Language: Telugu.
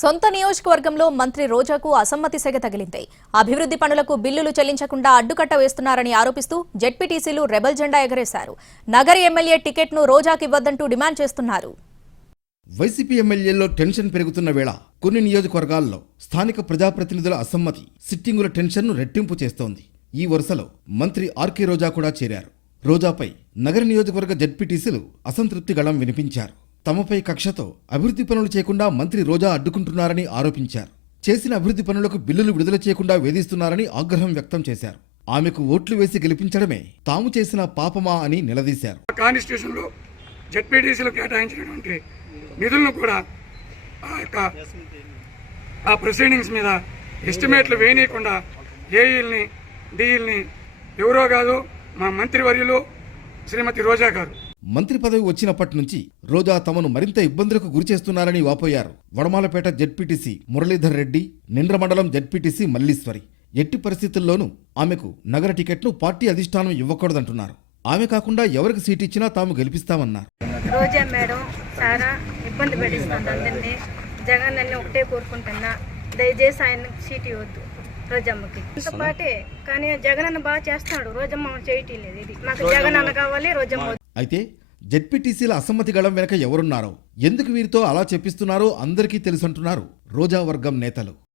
సొంత నియోజకవర్గంలో మంత్రి రోజాకు అసమ్మతి సెగ తగిలింది. అభివృద్ధి పనులకు బిల్లులు చెల్లించకుండా అడ్డుకట్ట వేస్తున్నారని ఆరోపిస్తూ జెడ్పీటీసీలు రెబల్ జెండా ఎగరేశారు. నగరి ఎమ్మెల్యే టికెట్ను రోజాకి ఇవ్వొద్దంటూ డిమాండ్ చేస్తున్నారు. వైసీపీ ఎమ్మెల్యేల్లో టెన్షన్ పెరుగుతున్న వేళ కొన్ని నియోజకవర్గాల్లో స్థానిక ప్రజాప్రతినిధుల అసమ్మతి సిట్టింగుల టెన్షన్ను రెట్టింపు చేస్తోంది. ఈ వరుసలో మంత్రి ఆర్కే రోజా కూడా చేరారు. రోజాపై నగర నియోజకవర్గ జెడ్పీటీసీలు అసంతృప్తి గళం వినిపించారు. తమపై కక్షతో అభివృద్ధి పనులు చేయకుండా మంత్రి రోజా అడ్డుకుంటున్నారని ఆరోపించారు. చేసిన అభివృద్ధి పనులకు బిల్లులు విడుదల చేయకుండా వేధిస్తున్నారని ఆగ్రహం వ్యక్తం చేశారు. ఆమెకు ఓట్లు వేసి గెలిపించడమే తాము చేసిన పాపమా అని నిలదీశారు. కాన్స్టిట్యూషన్లో జెడ్పీటీసీలు కేటాయించినటువంటి నిధులను కూడా ఆ ప్రొసీడింగ్స్ మీద ఎస్టిమేట్లు వేయనీయకుండా ఏఈల్ని డిఈల్ని ఎవరో కాదు మా మంత్రివర్యులు శ్రీమతి రోజా గారు. మంత్రి పదవి వచ్చినప్పటి నుంచి రోజా తమను మరింత ఇబ్బందులకు గురిచేస్తున్నారని వాపోయారు. వడమాలపేట జెడ్పీటీసీ మురళీధర్ రెడ్డి, నిండ్ర మండలం జెడ్పీటీసీ మల్లీశ్వరి ఎట్టి పరిస్థితుల్లోనూ ఆమెకు నగర టికెట్ను పార్టీ అధిష్టానం ఇవ్వకూడదంటున్నారు. ఆమె కాకుండా ఎవరికి సీటు ఇచ్చినా తాము గెలిపిస్తామన్నారు. రోజా మేడం చాలా ఇబ్బంది పడిస్తుంది అందరినీ. జగన్ అన్ని ఒకటే కోరుకుంటున్నా, దయచేసి ఆయన సీటు ఇవ్వద్దు రోజమ్మకి. ఇంత పాటే కానీ జగన్ అన్న బాగా చేస్తున్నాడు, రోజమ్మ చేయటం లేదు. ఇది నాకు జగన్ అన్న కావాలి, రోజమ్మ. అయితే జెడ్పీటీసీల అసమ్మతి గళం వెనక ఎవరున్నారో, ఎందుకు వీరితో అలా చెప్పిస్తున్నారో అందరికీ తెలుసంటున్నారు రోజా వర్గం నేతలు.